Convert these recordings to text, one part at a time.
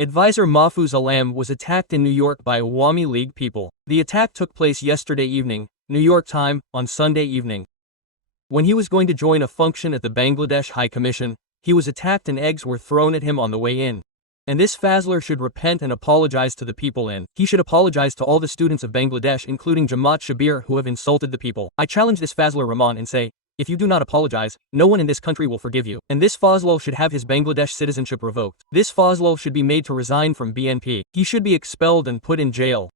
Advisor Mafu Alam was attacked in New York by Awami League people. The attack took place yesterday evening, New York time, on Sunday evening. When he was going to join a function at the Bangladesh High Commission, he was attacked and eggs were thrown at him on the way in. And this Fazler should repent and apologize to the people and he should apologize to all the students of Bangladesh including Jamaat Shabir who have insulted the people. I challenge this Fazler Rahman and say, if you do not apologize, no one in this country will forgive you. And this Fazlul should have his Bangladesh citizenship revoked. This Fazlul should be made to resign from BNP. He should be expelled and put in jail.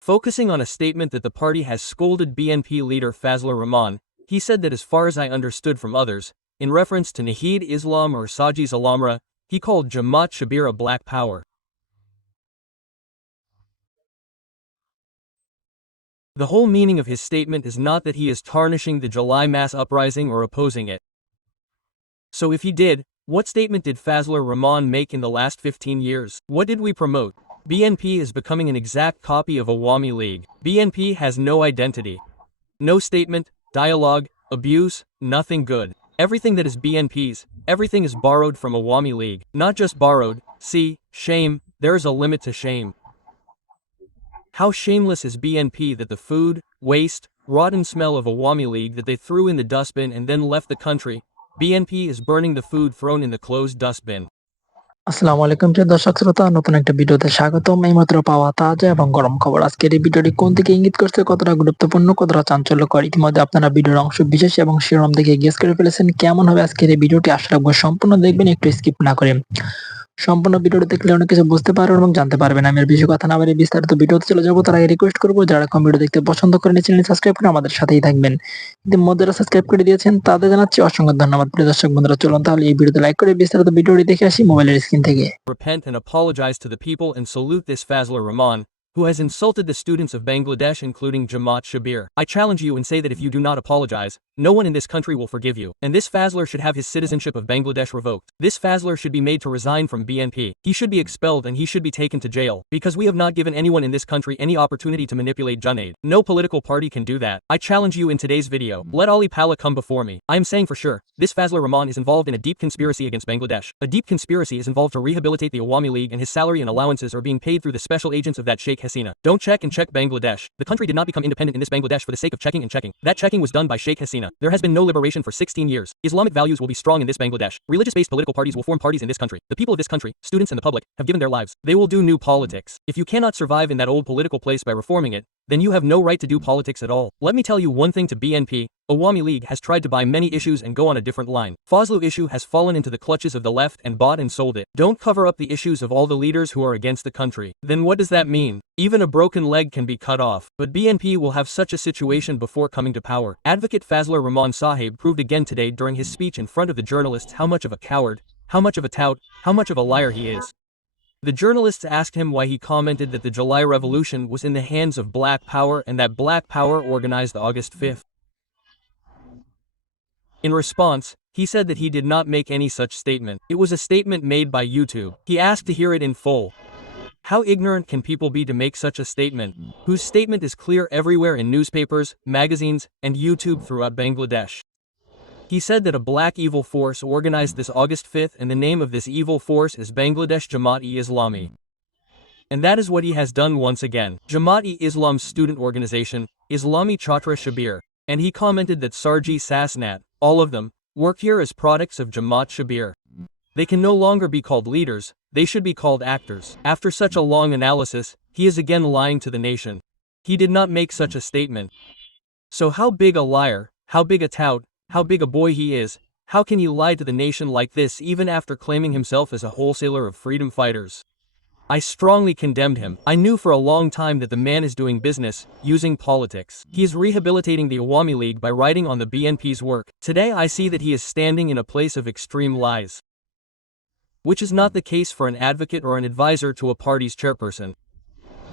Focusing on a statement that the party has scolded BNP leader Fazlur Rahman, he said that as far as I understood from others, in reference to Nahid Islam or Sajiz Alamra, he called Jamaat Shabir a black power. The whole meaning of his statement is not that he is tarnishing the July mass uprising or opposing it. So if he did, what statement did Fazlur Rahman make in the last 15 years? What did we promote? BNP is becoming an exact copy of Awami League. BNP has no identity. No statement, dialogue, abuse, nothing good. Everything that is BNP's, everything is borrowed from Awami League. Not just borrowed, see, shame, there is a limit to shame. How shameless is BNP that the food, waste, rotten smell of Awami League that they threw in the dustbin and then left the country, BNP is burning the food thrown in the closed dustbin. আসসালামু আলাইকুম প্রিয় দর্শক শ্রোতা, নতুন একটা ভিডিওতে স্বাগতম। এইমাত্র পাওয়া তাজা এবং গরম খবর। আজকের এই ভিডিওটি কোন দিকে ইঙ্গিত করছে, কতটা গুরুত্বপূর্ণ, কতটা চাঞ্চল্যকর, ইতিমধ্যে আপনারা ভিডিওর অংশ বিশেষ এবং শিরোনাম দেখে গেস করে ফেলেছেন। কেমন হবে আজকের এই ভিডিওটি, আশা রাখবো সম্পূর্ণ দেখবেন, একটু স্কিপ না করে। সম্পূর্ণ ভিডিওটি দেখলে অনেক কিছু বুঝতে পারবেন এবং জানতে পারবেন। আমি আর বেশি কথা না বলে বিস্তারিত ভিডিওতে চলে যাবো। তার আগে রিকোয়েস্ট করবো, যারা কম ভিডিও দেখতে পছন্দ করেন চ্যানেল সাবস্ক্রাইব করে আমাদের সাথেই থাকবেন। ইতিমধ্যে যারা সাবস্ক্রাইব করে দিয়েছেন তাদের জানাচ্ছি অসংখ্য ধন্যবাদ। প্রিয় দর্শক বন্ধুরা, চলুন তাহলে এই ভিডিওতে লাইক করে বিস্তারিত ভিডিওটি দেখে আসি মোবাইলের স্ক্রিন থেকে। Repent and apologize to the people and salute this Fazlur Rahman, who has insulted the students of Bangladesh including Jamaat Shabir. I challenge you and say that if you do not apologize, no one in this country will forgive you. And this Fazlur should have his citizenship of Bangladesh revoked. This Fazlur should be made to resign from BNP. He should be expelled and he should be taken to jail, because we have not given anyone in this country any opportunity to manipulate Junaid. No political party can do that. I challenge you in today's video. Let Ali Pala come before me. I am saying for sure, this Fazlur Rahman is involved in a deep conspiracy against Bangladesh. A deep conspiracy is involved to rehabilitate the Awami League, and his salary and allowances are being paid through the special agents of that Sheikh Hasina. Don't check and check Bangladesh. The country did not become independent in this Bangladesh for the sake of checking and checking. That checking was done by Sheikh Hasina. There has been no liberation for 16 years. Islamic values will be strong in this Bangladesh. Religious-based political parties will form parties in this country. The people of this country, students and the public, have given their lives. They will do new politics. If you cannot survive in that old political place by reforming it, then you have no right to do politics at all. Let me tell you one thing to BNP. Awami League has tried to buy many issues and go on a different line. Fazlu issue has fallen into the clutches of the left and bought and sold it. Don't cover up the issues of all the leaders who are against the country. Then what does that mean? Even a broken leg can be cut off. But BNP will have such a situation before coming to power. Advocate Fazlur Rahman Sahib proved again today during his speech in front of the journalists how much of a coward, how much of a tout, how much of a liar he is. The journalists asked him why he commented that the July Revolution was in the hands of Black Power and that Black Power organized August 5th. In response, he said that he did not make any such statement. It was a statement made by YouTube. He asked to hear it in full. How ignorant can people be to make such a statement, whose statement is clear everywhere in newspapers, magazines, and YouTube throughout Bangladesh? He said that a black evil force organized this August 5th and the name of this evil force is Bangladesh Jamaat-e-Islami. And that is what he has done once again. Jamaat-e-Islam's student organization, Islami Chhatra Shabir, and he commented that Sarji Sasnat, all of them, work here as products of Jamaat Shabir. They can no longer be called leaders, they should be called actors. After such a long analysis, he is again lying to the nation. He did not make such a statement. So how big a liar, how big a tout, how big a boy he is, how can he lie to the nation like this even after claiming himself as a wholesaler of freedom fighters? I strongly condemned him. I knew for a long time that the man is doing business, using politics. He is rehabilitating the Awami League by writing on the BNP's work. Today I see that he is standing in a place of extreme lies, which is not the case for an advocate or an advisor to a party's chairperson.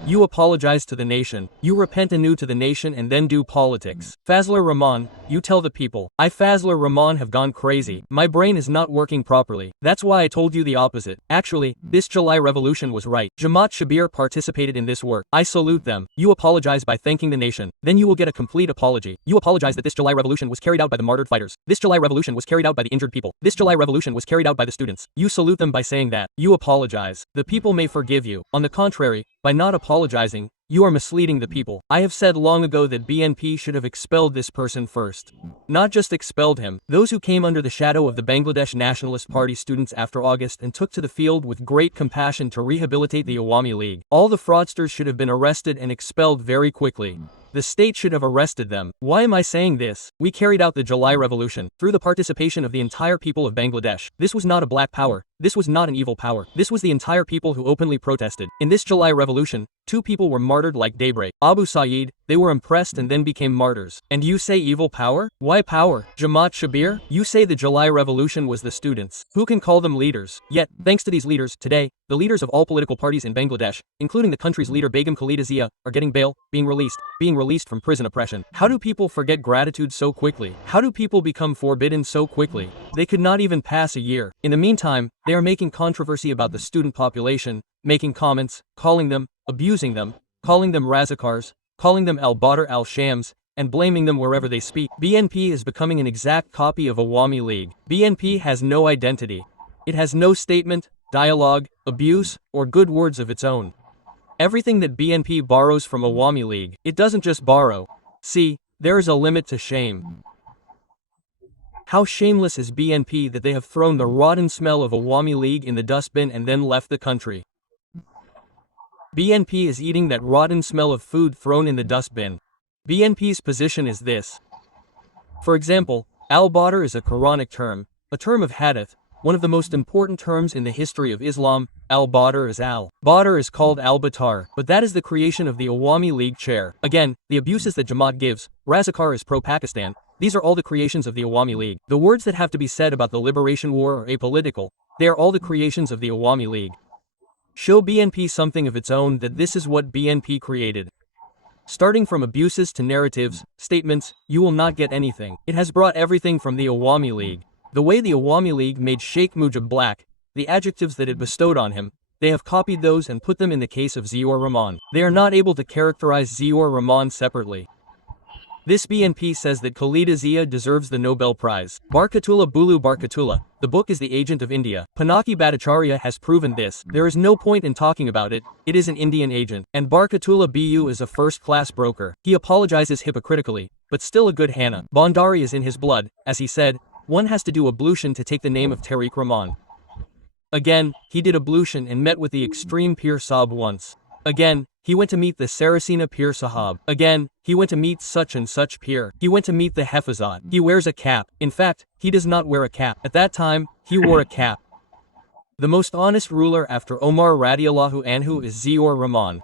You apologize to the nation. You repent anew to the nation and then do politics. Fazlur Rahman, you tell the people. I Fazlur Rahman have gone crazy. My brain is not working properly. That's why I told you the opposite. Actually, this July revolution was right. Jamaat Shabir participated in this work. I salute them. You apologize by thanking the nation. Then you will get a complete apology. You apologize that this July revolution was carried out by the martyred fighters. This July revolution was carried out by the injured people. This July revolution was carried out by the students. You salute them by saying that. You apologize. The people may forgive you. On the contrary, by not apologizing, you are misleading the people. I have said long ago that BNP should have expelled this person first. Not just expelled him. Those who came under the shadow of the Bangladesh Nationalist Party students after August and took to the field with great compassion to rehabilitate the Awami League. All the fraudsters should have been arrested and expelled very quickly. The state should have arrested them. Why am I saying this? We carried out the July Revolution through the participation of the entire people of Bangladesh. This was not a black power. This was not an evil power. This was the entire people who openly protested. In this July Revolution, 2 people were martyred like daybreak. Abu Saeed, they were impressed and then became martyrs. And you say evil power? Why power? Jamaat Shabir? You say the July Revolution was the students. Who can call them leaders? Yet, thanks to these leaders, today, the leaders of all political parties in Bangladesh, including the country's leader Begum Khalida Zia, are getting bail, being released from prison oppression. How do people forget gratitude so quickly? How do people become forbidden so quickly? They could not even pass a year. In the meantime, they are making controversy about the student population, making comments, calling them, abusing them, calling them razakars, calling them al-Badr al-Shams, and blaming them wherever they speak. BNP is becoming an exact copy of Awami League. BNP has no identity. It has no statement, dialogue, abuse, or good words of its own. Everything that BNP borrows from Awami League, it doesn't just borrow. See, there is a limit to shame. How shameless is BNP that they have thrown the rotten smell of Awami League in the dustbin and then left the country. BNP is eating that rotten smell of food thrown in the dustbin. BNP's position is this. For example, al-Badr is a Quranic term, a term of hadith, one of the most important terms in the history of Islam. Al-Badr is al-Badr is called al-Batar, but that is the creation of the Awami League chair. Again, the abuses that Jamaat gives, Razakar is pro-Pakistan, these are all the creations of the Awami League. The words that have to be said about the liberation war are apolitical, they are all the creations of the Awami League. Show BNP something of its own that this is what BNP created. Starting from abuses to narratives, statements, you will not get anything. It has brought everything from the Awami League. The way the Awami League made Sheikh Mujib black, the adjectives that it bestowed on him, they have copied those and put them in the case of Ziaur Rahman. They are not able to characterize Ziaur Rahman separately. This BNP says that Khalida Zia deserves the Nobel Prize. Barkatullah Bulu Barkatullah, the book is the agent of India. Pinaki Bhattacharya has proven this. There is no point in talking about it, it is an Indian agent. And Barkatullah Bu is a first-class broker. He apologizes hypocritically, but still a good Hannah. Bhandari is in his blood, as he said, one has to do ablution to take the name of Tariq Rahman. Again, he did ablution and met with the extreme Pir Sahib once. Again, he went to meet the Saracena Pir Sahab. Again, he went to meet such and such Pir. He went to meet the Hefazat. He wears a cap. In fact, he does not wear a cap. At that time, he wore a cap. The most honest ruler after Omar radiallahu anhu is Ziaur Rahman.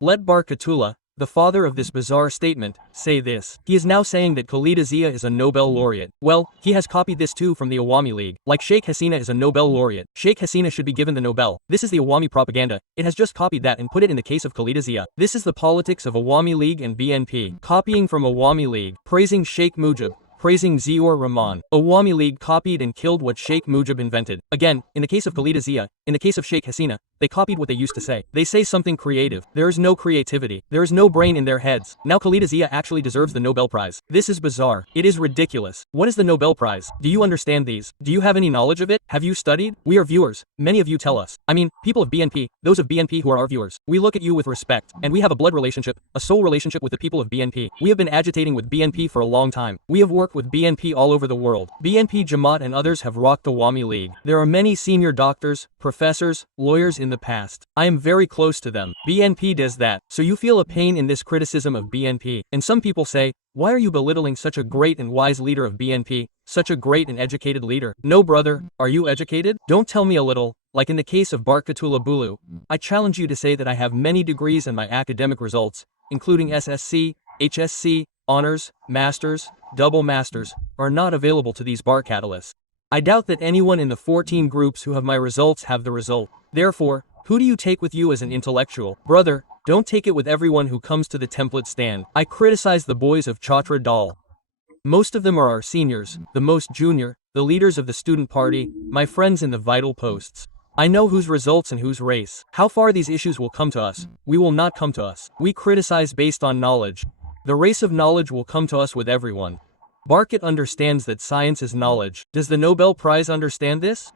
Let Barkatullah, the father of this bizarre statement, say this. He is now saying that Khalida Zia is a Nobel laureate. Well, he has copied this too from the Awami League. Like Sheikh Hasina is a Nobel laureate. Sheikh Hasina should be given the Nobel. This is the Awami propaganda. It has just copied that and put it in the case of Khalida Zia. This is the politics of Awami League and BNP. Copying from Awami League, praising Sheikh Mujib, praising Ziaur Rahman. Awami League copied and killed what Sheikh Mujib invented. Again, in the case of Khalida Zia, in the case of Sheikh Hasina, they copied what they used to say. They say something creative. There is no creativity. There is no brain in their heads. Now Khalida Zia actually deserves the Nobel Prize. This is bizarre. It is ridiculous. What is the Nobel Prize? Do you understand these? Do you have any knowledge of it? Have you studied? We are viewers. Many of you tell us. I mean, people of BNP, those of BNP who are our viewers. We look at you with respect, and we have a blood relationship, a soul relationship with the people of BNP. We have been agitating with BNP for a long time. We have worked with BNP all over the world. BNP Jamaat and others have rocked Awami League. There are many senior doctors, professors, lawyers in the past. I am very close to them. BNP does that. So you feel a pain in this criticism of BNP. And some people say, why are you belittling such a great and wise leader of BNP? Such a great and educated leader? No brother, are you educated? Don't tell me a little. Like in the case of Barkatullah Bulu, I challenge you to say that I have many degrees and my academic results, including SSC, HSC, honors, masters, double masters, are not available to these bar catalysts. I doubt that anyone in the 14 groups who have my results have the result. Therefore, Who do you take with you as an intellectual? Brother, don't take it with everyone who comes to the template stand. I criticize the boys of Chhatra Dal. Most of them are our seniors, the most junior, the leaders of the student party, my friends in the vital posts. I know whose results and whose race. How far these issues will come to us, we will not come to us. We criticize based on knowledge. The race of knowledge will come to us with everyone. Barkett understands that science is knowledge. Does the Nobel Prize understand this?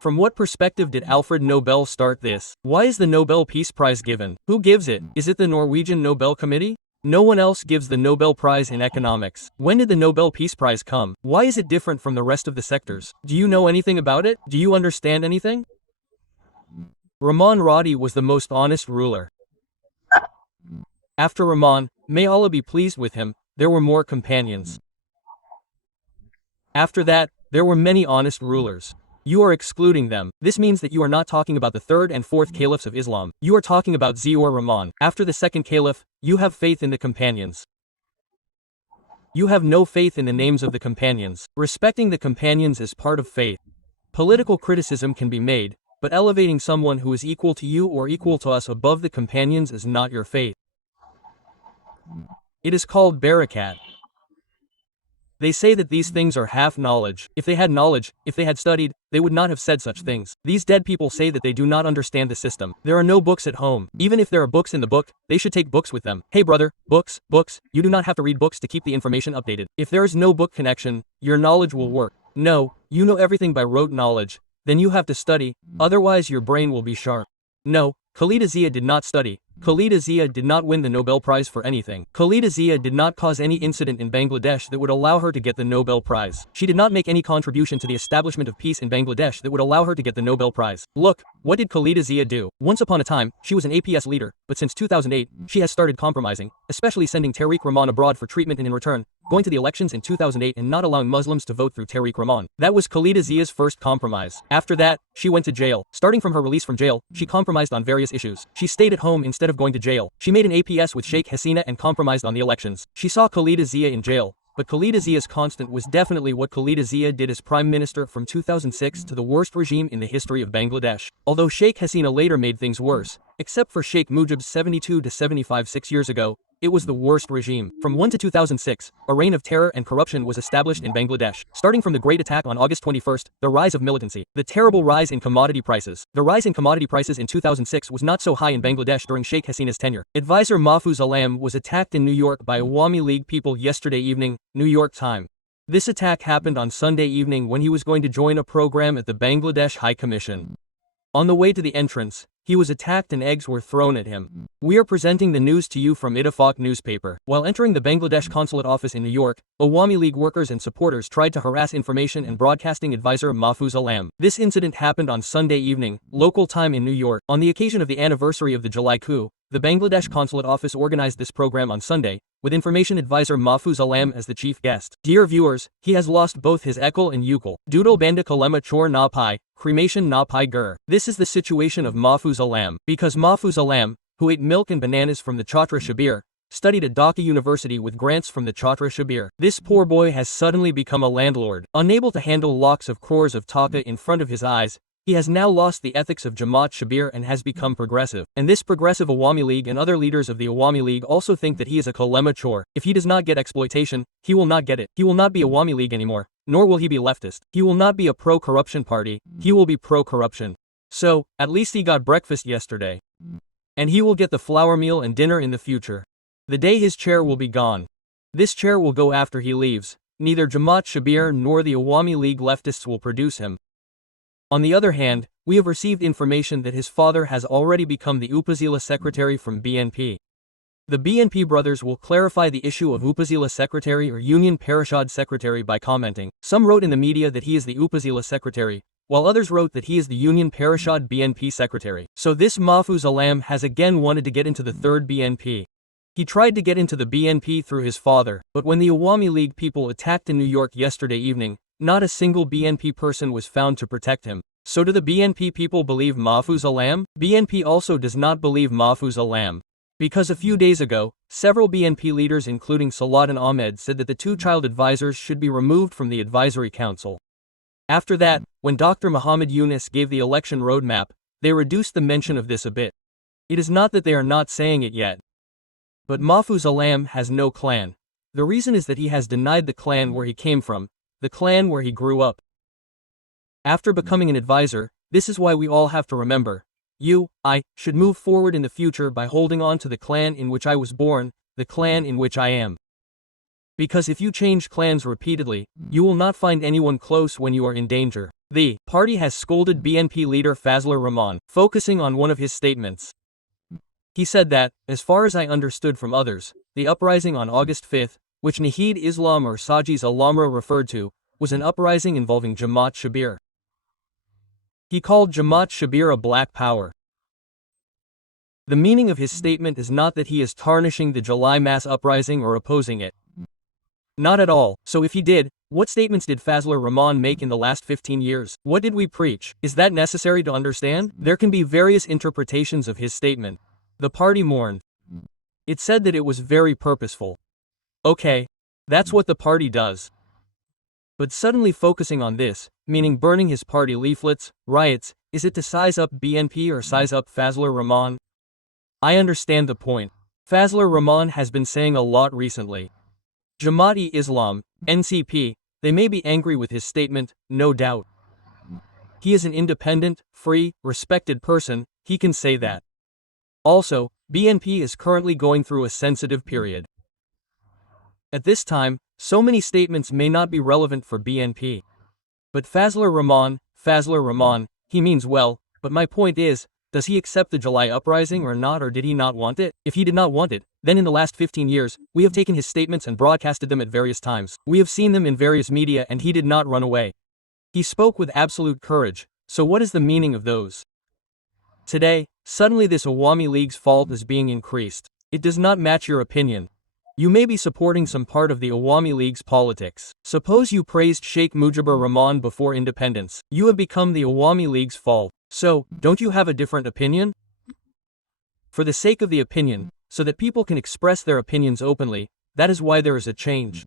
From what perspective did Alfred Nobel start this? Why is the Nobel Peace Prize given? Who gives it? Is it the Norwegian Nobel Committee? No one else gives the Nobel Prize in economics. When did the Nobel Peace Prize come? Why is it different from the rest of the sectors? Do you know anything about it? Do you understand anything? Rahman Radi was the most honest ruler. After Rahman, may Allah be pleased with him, there were more companions. After that, there were many honest rulers. You are excluding them. This means that you are not talking about the third and fourth caliphs of Islam. You are talking about Ziaur Rahman. After the second caliph, you have faith in the companions. You have no faith in the names of the companions. Respecting the companions is part of faith. Political criticism can be made, but elevating someone who is equal to you or equal to us above the companions is not your faith. It is called barakat. They say that these things are half knowledge. If they had knowledge, if they had studied, they would not have said such things. These dead people say that they do not understand the system. There are no books at home. Even if there are books in the book, they should take books with them. Hey brother, books, you do not have to read books to keep the information updated. If there is no book connection, your knowledge will work. No, you know everything by rote knowledge. Then you have to study, otherwise your brain will be sharp. No, Khalida Zia did not study. Khalida Zia did not win the Nobel Prize for anything. Khalida Zia did not cause any incident in Bangladesh that would allow her to get the Nobel Prize. She did not make any contribution to the establishment of peace in Bangladesh that would allow her to get the Nobel Prize. Look, what did Khalida Zia do? Once upon a time, she was an APS leader, but since 2008, she has started compromising, especially sending Tariq Rahman abroad for treatment and in return, going to the elections in 2008 and not allowing Muslims to vote through Tariq Rahman. That was Khalida Zia's first compromise. After that, she went to jail. Starting from her release from jail, she compromised on various issues. She stayed at home instead of going to jail. She made an APS with Sheikh Hasina and compromised on the elections. She saw Khalida Zia in jail. But Khalida Zia's constant was definitely what Khalida Zia did as Prime Minister from 2006 to the worst regime in the history of Bangladesh. Although Sheikh Hasina later made things worse, except for Sheikh Mujib's 72 to 75 6 years ago, it was the worst regime. From 1 to 2006, a reign of terror and corruption was established in Bangladesh. Starting from the Great Attack on August 21st, the rise of militancy, the terrible rise in commodity prices. The rise in commodity prices in 2006 was not so high in Bangladesh during Sheikh Hasina's tenure. Advisor Mafu Alam was attacked in New York by Awami League people yesterday evening, New York time. This attack happened on Sunday evening when he was going to join a program at the Bangladesh High Commission. On the way to the entrance, he was attacked and eggs were thrown at him. We are presenting the news to you from Ittifaq newspaper. While entering the Bangladesh consulate office in New York, Awami League workers and supporters tried to harass information and broadcasting advisor Mafu Alam. This incident happened on Sunday evening, local time in New York. On the occasion of the anniversary of the July coup, the Bangladesh consulate office organized this program on Sunday, with information advisor Mafu Alam as the chief guest. Dear viewers, he has lost both his ekal and ukal. Doodle banda kalema chor na pai, cremation na pai gur. This is the situation of Mafu Alam. Because Mafu Alam, who ate milk and bananas from the Chhatra Shabir, studied at Dhaka University with grants from the Chhatra Shabir. This poor boy has suddenly become a landlord. Unable to handle lakhs of crores of taka in front of his eyes, he has now lost the ethics of Jamaat Shabir and has become progressive. And this progressive Awami League and other leaders of the Awami League also think that he is a kalema chor. If he does not get exploitation, he will not get it. He will not be Awami League anymore, nor will he be leftist. He will not be a pro-corruption party, he will be pro-corruption. So, at least he got breakfast yesterday. And he will get the flour meal and dinner in the future. The day his chair will be gone. This chair will go after he leaves. Neither Jamaat Shabir nor the Awami League leftists will produce him. On the other hand, we have received information that his father has already become the Upazila secretary from BNP. The BNP brothers will clarify the issue of Upazila secretary or Union Parishad secretary by commenting. Some wrote in the media that he is the Upazila secretary, while others wrote that he is the Union Parishad BNP secretary. So this Mafu Alam has again wanted to get into the third BNP. He tried to get into the BNP through his father, but when the Awami League people attacked in New York yesterday evening, not a single BNP person was found to protect him. So do the BNP people believe Mafu Alam? BNP also does not believe Mafu Alam. Because a few days ago, several BNP leaders including Saladin Ahmed said that the two child advisors should be removed from the advisory council. After that, when Dr. Muhammad Yunus gave the election roadmap, they reduced the mention of this a bit. It is not that they are not saying it yet. But Mafu Alam has no clan. The reason is that he has denied the clan where he came from, the clan where he grew up. After becoming an advisor, this is why we all have to remember, I should move forward in the future by holding on to the clan in which I was born, the clan in which I am. Because if you change clans repeatedly, you will not find anyone close when you are in danger. The party has scolded BNP leader Fazlur Rahman, focusing on one of his statements. He said that, as far as I understood from others, the uprising on August 5th, which Nahid Islam or Sajis Alamra referred to, was an uprising involving Jamaat Shabir. He called Jamaat Shabir a black power. The meaning of his statement is not that he is tarnishing the July mass uprising or opposing it. Not at all. So if he did, what statements did Fazlur Rahman make in the last 15 years? What did we preach? Is that necessary to understand? There can be various interpretations of his statement. The party mourned. It said that it was very purposeful. Okay, that's what the party does. But suddenly focusing on this, meaning burning his party leaflets, riots, is it to size up BNP or size up Fazlur Rahman? I understand the point. Fazlur Rahman has been saying a lot recently. Jamaat-e-Islam, NCP, they may be angry with his statement, no doubt. He is an independent, free, respected person, he can say that. Also, BNP is currently going through a sensitive period. At this time, so many statements may not be relevant for BNP. But Fazlur Rahman, he means well, but my point is, does he accept the July uprising or not, or did he not want it? If he did not want it, then in the last 15 years, we have taken his statements and broadcasted them at various times. We have seen them in various media and he did not run away. He spoke with absolute courage, so what is the meaning of those? Today, suddenly this Awami League's fault is being increased. It does not match your opinion. You may be supporting some part of the Awami League's politics. Suppose you praised Sheikh Mujibur Rahman before independence. You have become the Awami League's fault. So, don't you have a different opinion? For the sake of the opinion, so that people can express their opinions openly, that is why there is a change.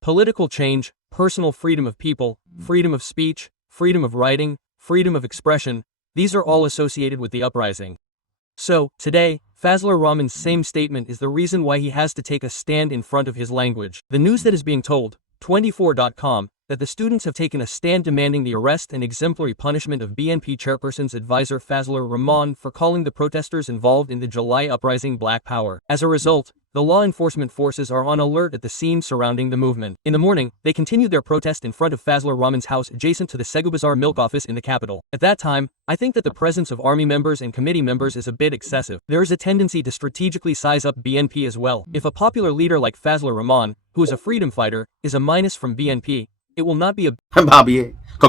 Political change, personal freedom of people, freedom of speech, freedom of writing, freedom of expression, these are all associated with the uprising. So, today, Fazlur Rahman's same statement is the reason why he has to take a stand in front of his language. The news that is being told, 24.com, that the students have taken a stand demanding the arrest and exemplary punishment of BNP chairperson's advisor Fazlur Rahman for calling the protesters involved in the July uprising black power. As a result, the law enforcement forces are on alert at the scene surrounding the movement. In the morning, they continued their protest in front of Fazlur Rahman's house adjacent to the Segubazar milk office in the capital. At that time, I think that the presence of army members and committee members is a bit excessive. There is a tendency to strategically size up BNP as well. If a popular leader like Fazlur Rahman, who is a freedom fighter, is a minus from BNP, it will not be a ভাবিয়ে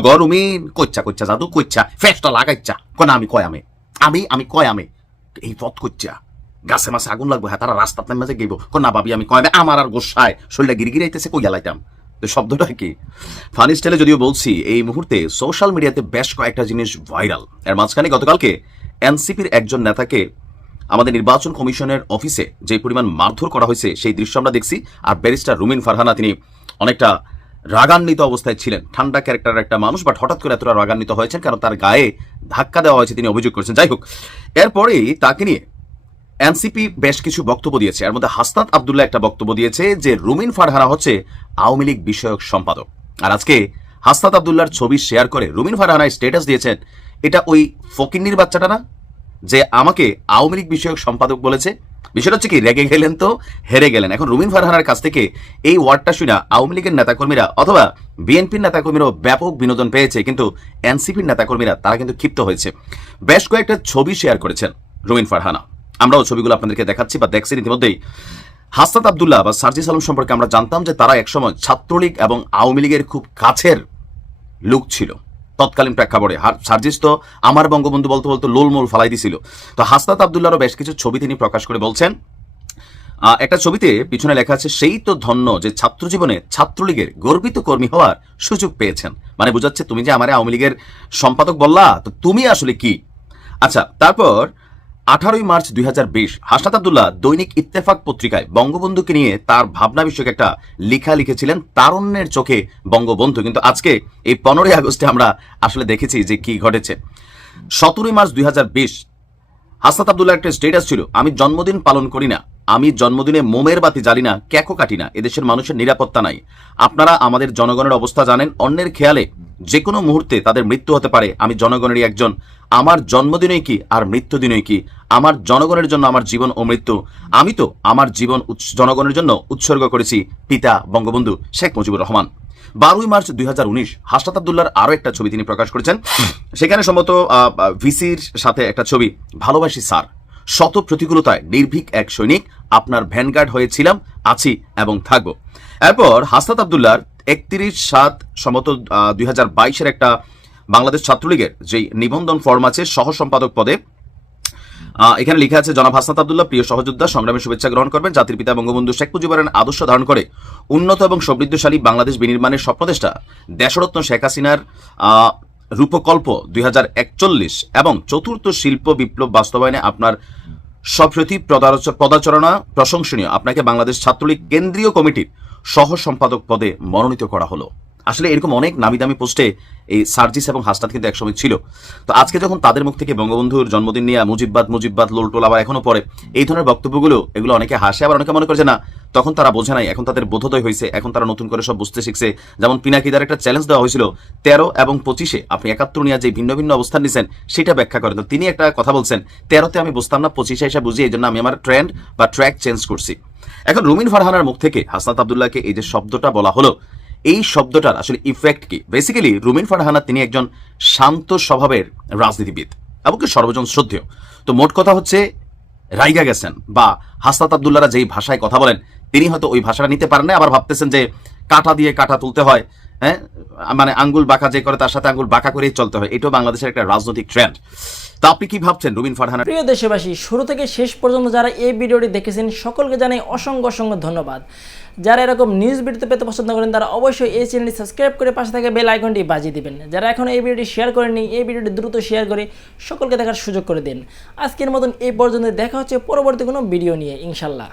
গরমিন কইচ্ছা কইচ্ছা জাদু কইচ্ছা ফেস্টা লাগাইচ্ছা কোন আমি কয় আমি এই পথ কইচ্ছা গাছে মাছে আগুন লাগবে হ্যাঁ তারা রাস্তার মাঝে গেব কোন না ভাবি আমি কয় আমার আর গোসায় শরীরটা গিরগিরাইতেছে কইয়া লাইতাম তো শব্দটা কি ফানি স্টাইলে যদিও বলছি এই মুহূর্তে সোশ্যাল মিডিয়াতে বেশ কয়েকটা জিনিস ভাইরাল এর মাঝখানে গতকালকে এনসিপির একজন নেতাকে আমাদের নির্বাচন কমিশনের অফিসে যে পরিমাণ মারধর করা হয়েছে সেই দৃশ্য আমরা দেখছি আর ব্যারিস্টার রুমিন ফারহানা তিনি অনেকটা রাগান্বিত অবস্থায় ছিলেন ঠান্ডা ক্যারেক্টারের একটা মানুষ বাট হঠাৎ করে এতটা রাগান্বিত হয়েছেন কারণ তার গায়ে ধাক্কা দেওয়া হয়েছে তিনি অভিযোগ করেছেন যাই হোক এরপরেই তাকে নিয়ে এনসিপি বেশ কিছু বক্তব্য দিয়েছে এর মধ্যে হাসনাত আব্দুল্লাহ একটা বক্তব্য দিয়েছে যে রুমিন ফারহানা হচ্ছে আওয়ামী লীগ বিষয়ক সম্পাদক আর আজকে হাসনাত আব্দুল্লাহর ছবি শেয়ার করে রুমিন ফারহানা স্ট্যাটাস দিয়েছেন এটা ওই ফকিন্নির বাচ্চাটা না যে আমাকে আওয়ামী লীগ বিষয়ক সম্পাদক বলেছে বিষয়টা হচ্ছে কি রেগে গেলেন তো হেরে গেলেন এখন রুমিন ফারহানার কাছ থেকে এই ওয়ার্ডটা শুনে আওয়ামী লীগের নেতাকর্মীরা অথবা বিএনপির নেতাকর্মীরাও ব্যাপক বিনোদন পেয়েছে কিন্তু এনসিপির নেতাকর্মীরা তারা কিন্তু ক্ষিপ্ত হয়েছে বেশ কয়েকটা ছবি শেয়ার করেছেন রুমিন ফারহানা আমরাও ছবিগুলো আপনাদেরকে দেখাচ্ছি বা দেখছি ইতিমধ্যেই হাসনাত আব্দুল্লাহ বা সার্জিস আলম সম্পর্কে আমরা জানতাম যে তারা একসময় ছাত্রলীগ এবং আওয়ামী লীগের খুব কাছের লোক ছিল তৎকালীন প্রেক্ষাপটে সার্জিস তো আমার বঙ্গবন্ধু বলতে বলতে লোলমোল ফালাই দিছিল তো হাসনাত আব্দুল্লাহরও বেশ কিছু ছবি তিনি প্রকাশ করে বলছেন একটা ছবিতে পিছনে লেখা আছে সেই তো ধন্য যে ছাত্র জীবনে ছাত্রলীগের গর্বিত কর্মী হওয়ার সুযোগ পেয়েছেন মানে বোঝাচ্ছে তুমি যে আমার আওয়ামী লীগের সম্পাদক বললা তো তুমি আসলে কি আচ্ছা তারপর 18 মার্চ 2020 হাসনাত আব্দুল্লাহ দৈনিক ইত্তেফাক পত্রিকায় বঙ্গবন্ধুকে নিয়ে তার ভাবনা বিষয়ক একটা লেখা লিখেছিলেন তারুণ্যের চোখে বঙ্গবন্ধু কিন্তু আজকে এই 15 আগস্টে আমরা আসলে দেখেছি যে কি ঘটেছে 17 মার্চ 2020 হাসনাত আব্দুল্লাহ একটা স্ট্যাটাস ছিল, আমি জন্মদিন পালন করি না, আমি জন্মদিনে মোমের বাতি জ্বালি না, ক্যাকো কাটি না, এদেশের মানুষের নিরাপত্তা নাই। আপনারা আমাদের জনগণের অবস্থা জানেন, অন্যের খেয়ালে যে কোনো মুহূর্তে তাদের মৃত্যু হতে পারে। আমি জনগণেরই একজন, আমার জন্মদিনই কি আর মৃত্যুদিনই কি, আমার জনগণের জন্য আমার জীবন ও মৃত্যু। আমি তো আমার জীবন জনগণের জন্য উৎসর্গ করেছি পিতা বঙ্গবন্ধু শেখ মুজিবুর রহমান। 12 মার্চ 2019 হাসনাত আব্দুল্লাহর আরো একটা ছবি তিনি প্রকাশ করেছেন, সেখানে সম্ভবত ভিসির সাথে একটা ছবি, ভালোবাসি স্যার, শত প্রতিকূলতায় নির্ভীক এক সৈনিক, আপনার ভ্যানগার্ড হয়েছিলাম, আছি এবং থাকবো। এরপর হাসনাত আব্দুল্লাহর 31/7 সম্ভবত 2022 একটা বাংলাদেশ ছাত্রলীগের যে নিবন্ধন ফর্ম আছে সহ সম্পাদক পদে, এখানে লেখা আছে, জনাব হাসনাত আব্দুল্লাহ প্রিয় সহযোদ্ধা, সংগ্রামের শুভেচ্ছা গ্রহণ করবেন। জাতির পিতা বঙ্গবন্ধু শেখ মুজিবুরের আদর্শ ধারণ করে উন্নত এবং সমৃদ্ধশালী বাংলাদেশ বিনির্মাণের স্বপ্নদেষ্টা দেশরত্ন শেখ হাসিনার রূপকল্প 2041 এবং চতুর্থ শিল্প বিপ্লব বাস্তবায়নে আপনার সপ্রতি পদাচরণা প্রশংসনীয়। আপনাকে বাংলাদেশ ছাত্রলীগ কেন্দ্রীয় কমিটির সহ সম্পাদক পদে মনোনীত করা হলো। আসলে এরকম অনেক নামি দামি পোস্টে এই সার্জিস এবং হাসনাত কিন্তু একসময় ছিল। তো আজকে যখন তাদের মুখ থেকে বঙ্গবন্ধুর জন্মদিন নিয়ে মুজিববাদ লোলটোল আবার এখনো পরে এই ধরনের বক্তব্যগুলো, এগুলো অনেকে হাসে, আবার অনেকে মনে করছে না তখন তারা বোঝে নাই, এখন তাদের বোধোদয় হয়েছে, এখন তারা নতুন করে সব বুঝতে শিখছে। যেমন পিনাকিদার একটা চ্যালেঞ্জ দেওয়া হয়েছিল 13 এবং 25-এ আপনি 71 নিয়ে যে ভিন্ন ভিন্ন অবস্থান নিছেন সেটা ব্যাখ্যা করেন। তো তিনি একটা কথা বলছেন, 13-তে আমি বুঝতাম না, 25-এ এসে বুঝি, এই জন্য আমি আমার ট্রেন্ড বা ট্র্যাক চেঞ্জ করছি। এখন রুমিন ফারহানার মুখ থেকে হাসনাত আব্দুল্লাহকে এই যে শব্দটা বলা হলো, এই শব্দটার আসলে ইফেক্ট কি? বেসিক্যালি রুমিন ফারহানা তিনি একজন শান্ত স্বভাবের রাজনীতিবিদ এবং সর্বজন শ্রদ্ধেয়। তো মোট কথা হচ্ছে রাইগা গেছেন, বা হাসনাত আব্দুল্লাহরা যেই ভাষায় কথা বলেন তিনি হয়তো ওই ভাষাটা নিতে পারেন না, আবার ভাবতেছেন যে কাঁটা দিয়ে কাঁটা তুলতে হয়, হ্যাঁ, মানে আঙ্গুল বাঁকা যে করে তার সাথে আঙ্গুল বাঁকা করেই চলতে হয়। এটাও বাংলাদেশের একটা রাজনৈতিক ট্রেন্ড। তা আপনি কি ভাবছেন রুমিন ফারহানা? প্রিয় দেশবাসী, শুরু থেকে শেষ পর্যন্ত যারা এই ভিডিওটি দেখেছেন সকলকে জানাই অসংখ্য ধন্যবাদ। যারা এরকম নিউজ ভিডিও পেতে পছন্দ করেন তারা অবশ্যই এই চ্যানেলটি সাবস্ক্রাইব করে পাশে থাকা বেল আইকনটি বাজিয়ে দিবেন। যারা এখন এই ভিডিওটি শেয়ার করেননি, এই ভিডিওটি দ্রুত শেয়ার করে সকলকে দেখার সুযোগ করে দিন। আজকের মতন এই পর্যন্ত, দেখা হচ্ছে পরবর্তী কোনো ভিডিও নিয়ে ইনশাল্লাহ।